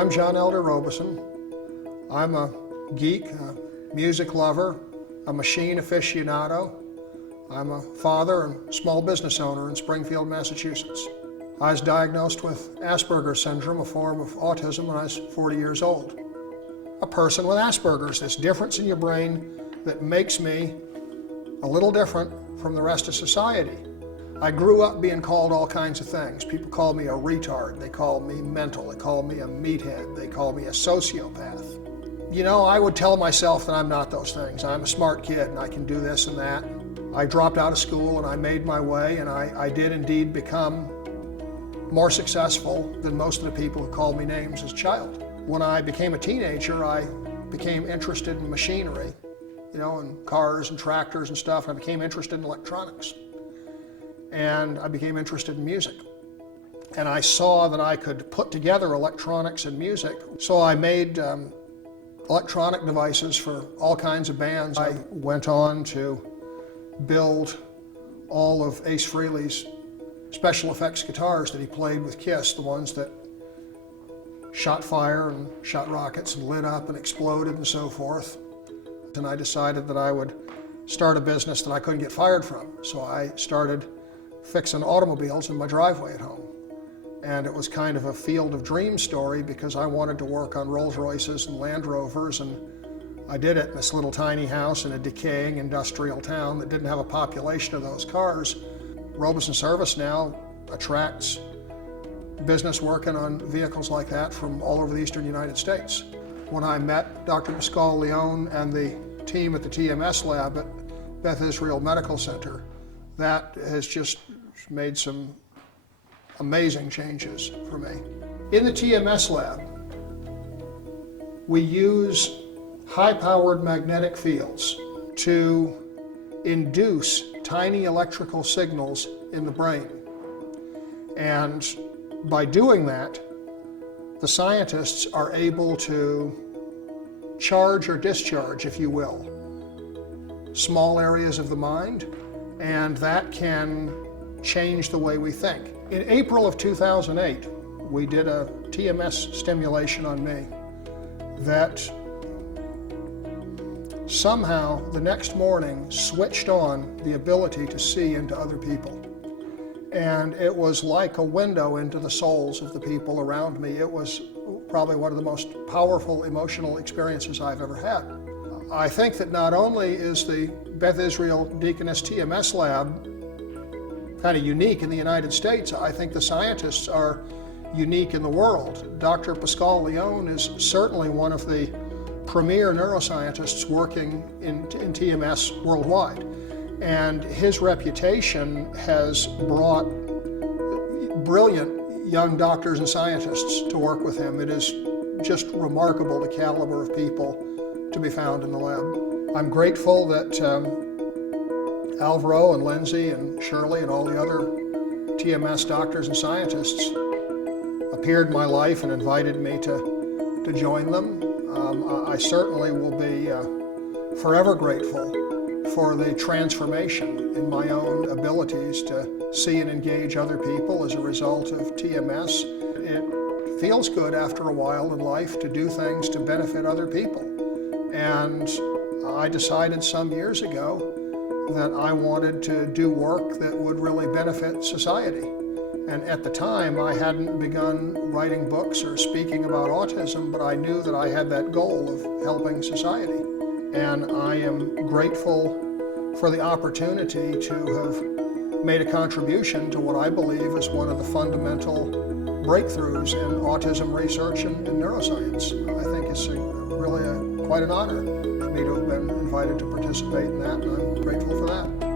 I'm John Elder Robison. I'm a geek, a music lover, a machine aficionado. I'm a father and small business owner in Springfield, Massachusetts. I was diagnosed with Asperger's syndrome, a form of autism, when I was 40 years old. A person with Asperger's, this difference in your brain that makes me a little different from the rest of society. I grew up being called all kinds of things. People called me a retard, they called me mental, they called me a meathead, they called me a sociopath. You know, I would tell myself that I'm not those things. I'm a smart kid and I can do this and that. I dropped out of school and I made my way, and I did indeed become more successful than most of the people who called me names as a child. When I became a teenager, I became interested in machinery, in cars and tractors and stuff. I became interested in electronics. And I became interested in music. And I saw that I could put together electronics and music. So I made electronic devices for all kinds of bands. I went on to build all of Ace Frehley's special effects guitars that he played with Kiss, the ones that shot fire and shot rockets and lit up and exploded and so forth. And I decided that I would start a business that I couldn't get fired from. So I started fixing automobiles in my driveway at home. And it was kind of a field of dreams story because I wanted to work on Rolls Royces and Land Rovers, and I did it in this little tiny house in a decaying industrial town that didn't have a population of those cars. Robison Service now attracts business working on vehicles like that from all over the eastern United States. When I met Dr. Pascual Leone and the team at the TMS lab at Beth Israel Medical Center, that has just made some amazing changes for me. In the TMS lab, we use high-powered magnetic fields to induce tiny electrical signals in the brain. And by doing that, the scientists are able to charge or discharge, if you will, small areas of the mind, and that can change the way we think. In April of 2008, we did a TMS stimulation on me that somehow the next morning switched on the ability to see into other people. And it was like a window into the souls of the people around me. It was probably one of the most powerful emotional experiences I've ever had. I think that not only is the Beth Israel Deaconess TMS lab kind of unique in the United States, I think the scientists are unique in the world. Dr. Pascual Leone is certainly one of the premier neuroscientists working in TMS worldwide. And his reputation has brought brilliant young doctors and scientists to work with him. It is just remarkable, the caliber of people to be found in the lab. I'm grateful that Alvaro and Lindsay and Shirley and all the other TMS doctors and scientists appeared in my life and invited me to join them. I certainly will be forever grateful for the transformation in my own abilities to see and engage other people as a result of TMS. It feels good after a while in life to do things to benefit other people. And I decided some years ago that I wanted to do work that would really benefit society. And at the time, I hadn't begun writing books or speaking about autism, but I knew that I had that goal of helping society. And I am grateful for the opportunity to have made a contribution to what I believe is one of the fundamental breakthroughs in autism research and neuroscience. I think it's really quite an honor for me to have been invited to participate in that, and I'm grateful for that.